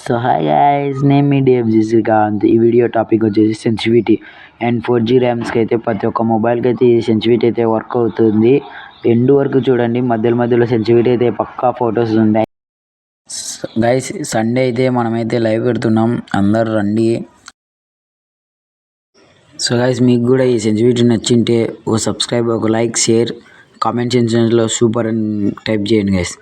So hi guys, నేను మీ డిఎఫ్జిసి కాంత్. ఈ video topic వచ్చేసి సెన్సిటివిటీ అండ్ 4G ర్యామ్స్కి అయితే ప్రతి ఒక్క మొబైల్కి అయితే ఈ సెన్సిటివిటీ అయితే వర్క్ అవుతుంది. ఎండ్ వరకు చూడండి, మధ్యలో సెన్సిటివిటీ అయితే పక్కా ఫొటోస్ ఉన్నాయి. గైస్, సండే అయితే మనమైతే లైవ్ పెడుతున్నాం, అందరు రండి. సో గైస్, మీకు కూడా ఈ సెన్సిటివిటీ నచ్చింటే ఓ సబ్స్క్రైబ్, ఒక లైక్, షేర్, కామెంట్ సెక్షన్లో సూపర్ అని టైప్ చేయండి గైస్.